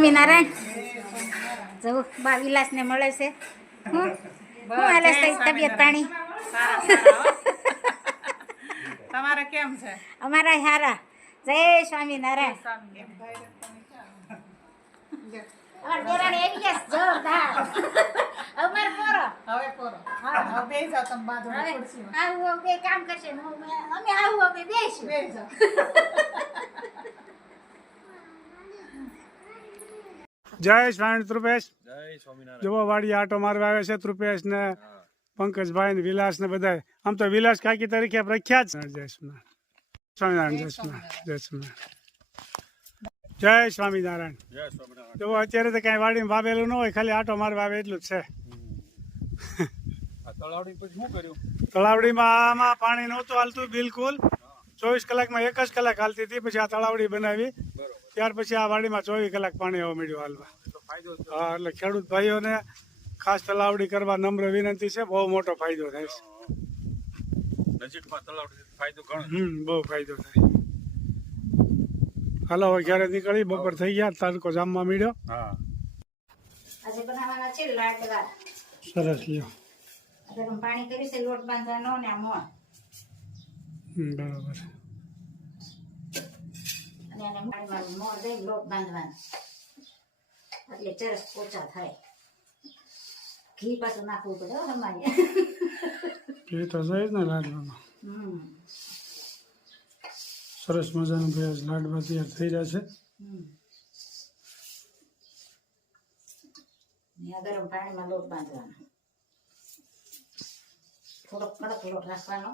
સ્વામિનારાયણ. જવું બા વિલાસને મળે છે. હું હાલે છે તબિયત પાણી? તમારે કેમ છે? અમારા હારા. જય સ્વામિનારાયણ. અમાર દેરાણી આવી ગયા જોરદાર. અમાર પોરો હવે પોરો. હા બે જાવ તમે બાજુ ખુરશીમાં. આવું બે કામ કરશે ને અમે આવું અમે બેસી બે જાવ. જય સ્વામી રૂપેશ. જય સ્વામિનારાયણ. જુઓ વાડી આટો મારવા આવે છે રૂપેશ ને પંકજભાઈ ને વિલાસ ને બધા. આમ તો વિલાસ કાકી તરીકે પ્રખ્યાત છે. જય સ્વામિનારાયણ. જય સ્વામિનારાયણ. જય સ્વામિનારાયણ. જય સ્વામિનારાયણ. જય સ્વામિનારાયણ. જુઓ અત્યારે તો કઈ વાડીમાં વાવેલું ન હોય, ખાલી આટો મારવા આવે એટલું જ છે. આ તળાવડી પછી શું કર્યું? તળાવડીમાં આમાં પાણી નહોતું હાલતું બિલકુલ. 24 કલાકમાં 1 જ કલાક હાલતી હતી. પછી આ તળાવડી બનાવી, ત્યાર પછી આ વાડીમાં 24 કલાક પાણી આવવા મળ્યું હાલવા. હા, એટલે ખેડૂત ભાઈઓને ખાસ તળાવડી કરવા નમ્ર વિનંતી છે. બહુ મોટો ફાયદો થાય છે. નજીકમાં તળાવડી ફાયદો ઘણો. બહુ ફાયદો થાય. હાલો હવે ઘરે નીકળી, બપોર થઈ ગયા, તડકો જામવા મળ્યો. હા, આજે બનાવવાના છે લાડવા. સરસ લ્યો. ગરમ પાણી કર્યું છે લોટ બાંધવાનો ને આ મોણ બરોબર. અને એને પાણીમાં મોણ દઈ લોટ બાંધવાનો એટલે ચરસ પોચા થાય. ઘી પાછું નાખવું પડે હો અમારે. એ તો જાય ને લાડવામાં. સરસ મજાનું ભાઈ લાડવા તૈયાર થઈ રહ્યા છે. આ ગરમ પાણીમાં લોટ બાંધવાનો, થોડો કડક લોટ રાખવાનો.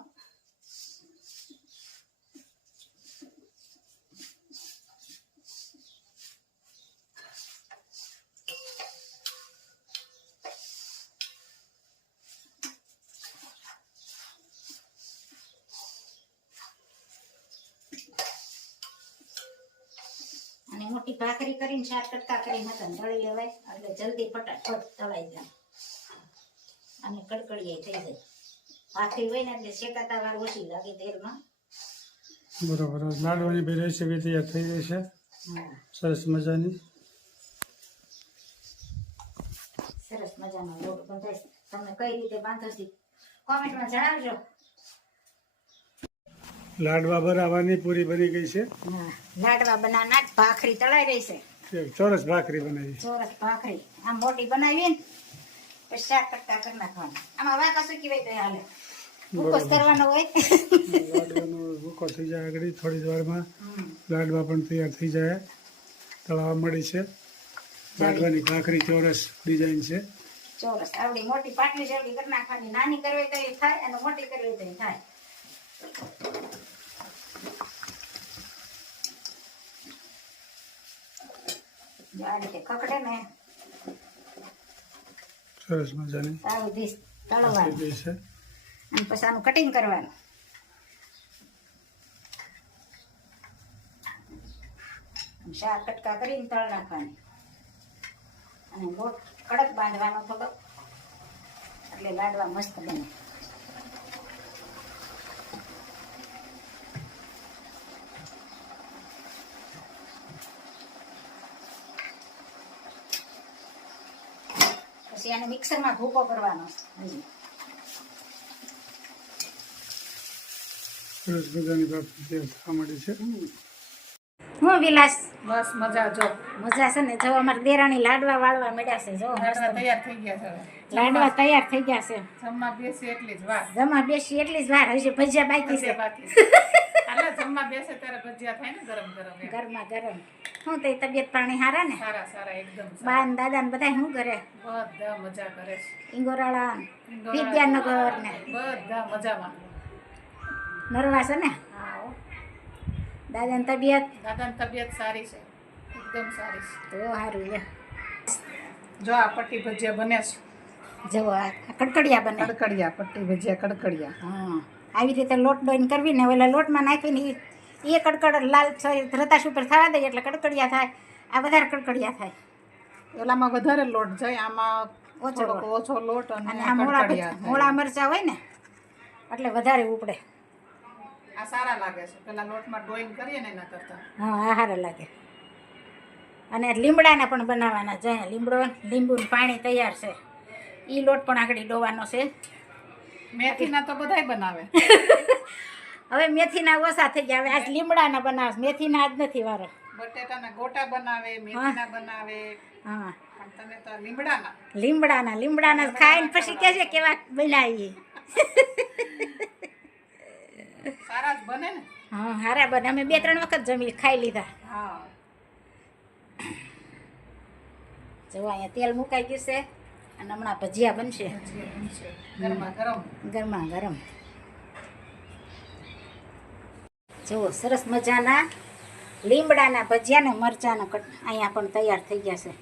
અને મોટી ભાખરી કરીને 7 કટકા કરીને હતા તળી લેવાય એટલે જલ્દી ફટાફટ તળાઈ જાય અને કડકડીએ થઈ જાય. ભાખરી હોય ને એટલે શેકાતા વાર ઓછી લાગે તેલમાં. બરોબર. લાડવાની બી રેસીપી તૈયાર થઈ ગઈ છે, સરસ મજાની. સરસ મજાનો લોટ બંધાય. તમને કઈ રીતે બાંધો છે કોમેન્ટમાં જણાવજો. લાડવા બનાવવાની પૂરી બની ગઈ છે. લાડવા બનાવના જ ભાખરી તળાઈ રહી છે. એક ચોરસ ભાખરી બનાવી. ચોરસ ભાખરી આમ મોટી બનાવી ને પછી 7 કટકા કરી નાખવાના. આમાં વાકા સુકી હોય તો હાલે, ભૂકો કરવાનો હોય. લાડવાનો ભૂકો થઈ જાય આગળ થોડી જ વારમાં. લાડવા પણ તૈયાર થઈ જાય, તળાવવા મળી છે. લાડવાની ભાખરી ચોરસ ડિઝાઇન છે. ચોરસ આવડી મોટી પાટલી જેવડી કરી નાખવાની. નાની કરવી તો એ થાય અને મોટી કરવી તો એ થાય. આ રીતે ખકડે ને સરસ મજાની આવી ડીશ તળવાની થઈ છે. અને પછી આનું કટિંગ કરવાનું. શાક કટકા કરીને તળ નાખવાની અને લોટ કડક બાંધવાનો થોડો, એટલે લાડવા મસ્ત બને. પછી આને મિક્સરમાં ભૂકો કરવાનો. સરસ મજાની ભાખરી તૈયાર થવા માંડી છે. હું વિલાસ બસ મજા જો. મજા છે ને. જો અમારે દેરાણી લાડવા વાળવા મળ્યા છે. જો લાડવા તૈયાર થઈ ગયા છે. હવે લાડવા તૈયાર થઈ ગયા છે. જમવા બેસી એટલી જ વાર. જમા બેસી એટલી જ વાર, હજી ભજીયા બાકી છે. બાકી હાલે જમવા બેસે ત્યારે ભજીયા થાય ને ગરમ ગરમ. ગરમા ગરમ. શું તે તબિયત પાણી હારા ને? સારા સારા એકદમ. બા ને દાદા ને બધા શું કરે? બધા મજા કરે છે. ઇંગોરાળા વિદ્યાનગર ને બધા મજામાં. નરવા છે ને? હા હો. દાદાની તબિયત દાદાની તબિયત સારી છે, એકદમ સારી છે. તો સારું છે. જો આ પટ્ટી ભજીયા બને છે. જવો આ કડકડિયા બને. કડકડિયા પટ્ટી ભજીયા કડકડિયા. હા, આવી રીતે લોટ ડોઈને કરવી ને ઓલા લોટમાં નાખીને એ કડકડ લાલ રતાશ ઉપર થવા દે એટલે કડકડિયા થાય. આ વધારે કડકડિયા થાય. ઓલામાં વધારે લોટ જાય, આમાં ઓછો લોટ અને આ મોળા મરચા હોય ને એટલે વધારે ઉપડે. આ સારા લાગે છે. પેલા લોટમાં ડોઈંગ કરીએ ને એના કરતા. હા, આ સારા લાગે. અને લીમડાના પણ બનાવવાના છે. લીંબુનું પાણી તૈયાર છે. ઈ લોટ પણ આગળ ડોવાનો છે. મેથીના તો બધાય બનાવે. હવે મેથીના ઓછા થઈ ગયા. હવે આજ લીમડાના બનાવશે. મેથીના આજ નથી વારો. બટેટાના ગોટા બનાવે, મેથીના બનાવે. હા, પણ તમે તો લીમડાના. લીમડાના ખાઈને પછી કે છે કેવા બનાવીએ. સારા જ બને ને. હા, હારા બને. અમે 2-3 વખત જમી ખાઈ લીધા. હા. જો અહીંયા તેલ મુકાઈ ગયું છે અને હમણાં ભજીયા બનશે ગરમા ગરમ. ગરમા ગરમ. જુઓ સરસ મજાના લીમડાના ભજીયા ને મરચાના કટ અહીંયા પણ તૈયાર થઈ ગયા છે.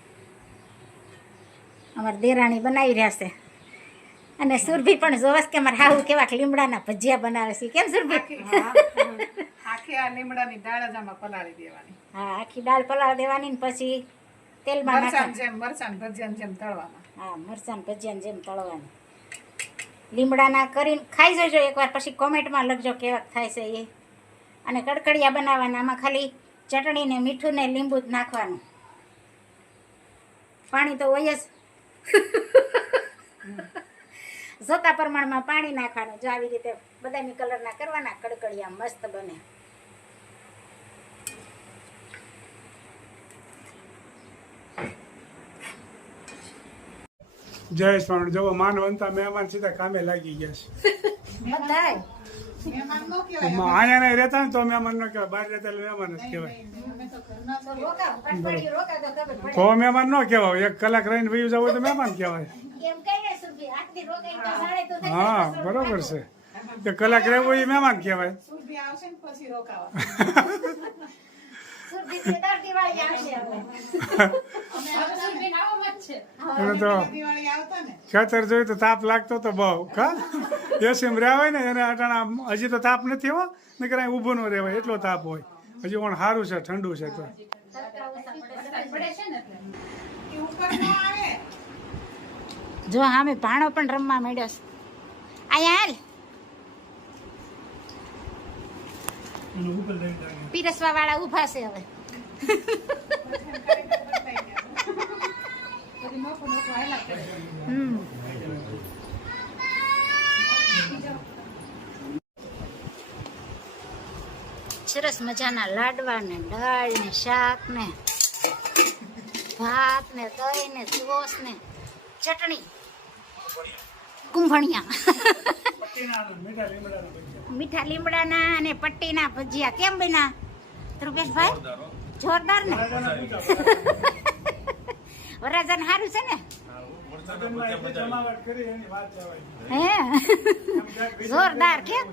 અમારા દેરાણી બનાવી રહ્યા છે અને સુરભી પણ જોવસ કે અમારે હાહુ કેવા લીમડાના ભજીયા બનાવે છે. કેમ સુરભી? આખી આ લીમડાની દાળ જ આમાં પલાળી દેવાની. હા, આખી દાળ પલાળી દેવાની ને પછી તેલમાં મરચાં ભજીયાની જેમ તળવાના. હા, મરચાં ભજીયાની જેમ તળવાની. લીમડાના કરીને ખાઈ જજો એકવાર, પછી કોમેન્ટમાં લખજો કેવા થાય છે એ. અને કડકડિયા બનાવવાના. આમાં ખાલી ચટણી ને મીઠું ને લીંબુ જ નાખવાનું. પાણી તો હોય જ. જોતા પ્રમાણમાં પાણી નાખવાનું. જો આવી રીતે બદામી કલરના કરવાના કડકડિયા મસ્ત બને. જય સ્વામી. જો માનવંતા મહેમાન સીધા કામે લાગી ગયા છે. બધાય મહેમાન નો કહેવાય. અહીંયા નહીં રહેતા ને તો મહેમાન ન કહેવાય, બહાર રહેતા એટલે મહેમાન જ કહેવાય. અમે તો ઘરના જ છીએ. રોકાવ, અઠવાડિયું રોકાવ તો ખબર પડે. તો મહેમાન ન કહેવાય. 1 કલાક રહીને વયું જવું હોય તો મહેમાન કહેવાય. એમ કહીએ સુરભી, આટલી રોકાઈ તો સાડે તો થઈ હા, જાય. બરોબર છે. 1 કલાક રહેવું એ મહેમાન કહેવાય. સુરભી આવશે ને પછી રોકાવા. સુરભી થી દર દિવાળી આવશે હવે. સુરભી આવવા જ છે. એને તો દિવાળી આવતા ને. ખેતર જોયું તો તાપ લાગતો તો બહુ. કા એસીમાં રહ્યા હોય ને એને અટાણા હજી તો તાપ નથી હો, નકર અહીં ઊભો ન રહેવાય એટલો તાપ હોય. હજી પણ સારું છે, ઠંડુ છે. તો એ ઉપર ન આવે. જો હા મેં ભાણો પણ રમવા માંડ્યો છે. અહીંયા હાલ પીરસવા વાળા ઊભા છે હવે. હમ. સરસ મજાના લાડવા ને દાળ ને શાક ને ભાત ને દહીં ને સોસ ને ચટણી કુંભણિયા મીઠા લીમડાના અને પટ્ટીના ભજીયા. કેમ બન્યા ધ્રુવેશભાઈ? જોરદાર ને. વરાજન સારું છે ને? હે જોરદાર. કેમ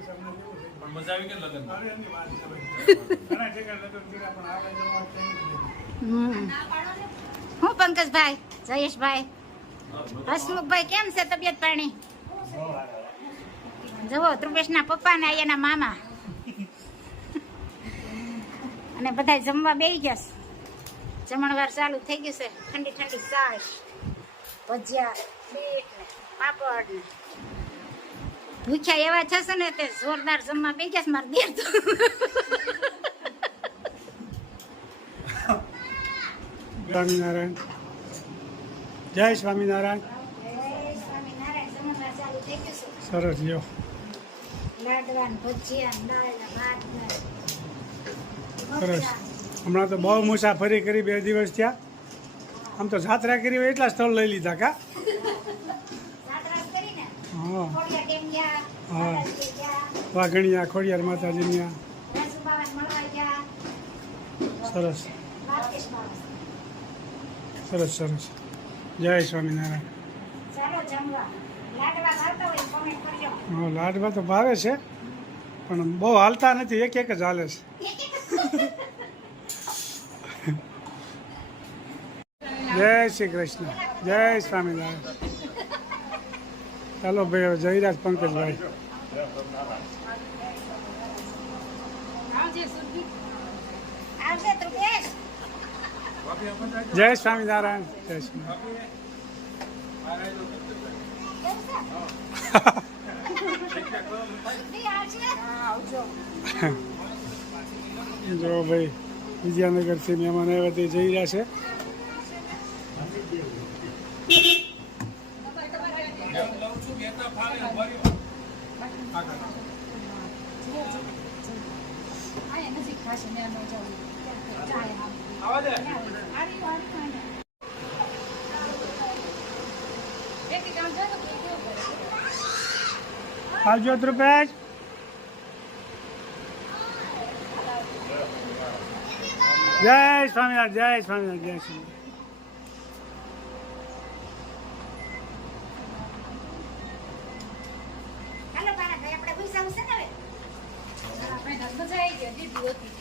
હું પંકજભાઈ, જયેશભાઈ, હસમુખભાઈ કેમ છે તબિયત પાણી? જુઓ ધ્રુવેશના પપ્પા ને એના મામા અને બધા જમવા બેસી ગયા છે. જમણવાર ચાલુ થઈ ગયું છે. ઠંડી ઠંડી છાશ, ભજીયા, બીટ ને પાપડ ને. ભૂખ્યા એવા થશે ને તે જોરદાર જમવા બેસી ગયા છે મારા દેર તો. સ્વામિનારાયણ. જય સ્વામિનારાયણ. સ્વામિનારાયણ. જમણવાર ચાલુ થઈ ગયું છે. સરસ. જો લાડવા ને ભજીયા ને દાળ ને ભાત ને સરસ. હમણાં તો બહુ મુસાફરી કરી, 2 દિવસ થયા. આમ તો જાત્રા કરી હોય એટલા સ્થળ લઈ લીધા. કા જાત્રા કરીને હા, ખોડિયાર ડેમ ગયા, હા. માતાજી ગયા, વાઘણિયા ખોડિયાર માતાજીની. રાજુબાવાને મળવા ગયા, સરસ દ્વારકેશ બાવા. સરસ સરસ. જય સ્વામિનારાયણ. ચાલો જમવા. લાડવા ભાવતા હોય કોમેન્ટ કરજો. હા, લાડવા તો ભાવે છે પણ બહુ હાલતા નથી. એક જ હાલે છે. જય શ્રી કૃષ્ણ. જય સ્વામિનારાયણ. ચાલો ભાઈ, હવે જયરાજ પંકજભાઈ. આવશે ધ્રુવેશ. જય સ્વામિનારાયણ. જય સ્વામિનારાયણ. દી આવશે. આવજો. જો ભાઈ વિજયનગરથી મહેમાન આવ્યા તે જઈ રહ્યા છે. આવજો ધ્રુપેશ. જય સ્વામિનારાયણ, જય સ્વામિનારાયણ, જય સ્વામિનારાયણ. હાલો બાળા આપણે ગુસ્સા છે ને હવે આપણે ધર્મ જાય દીદી હોતી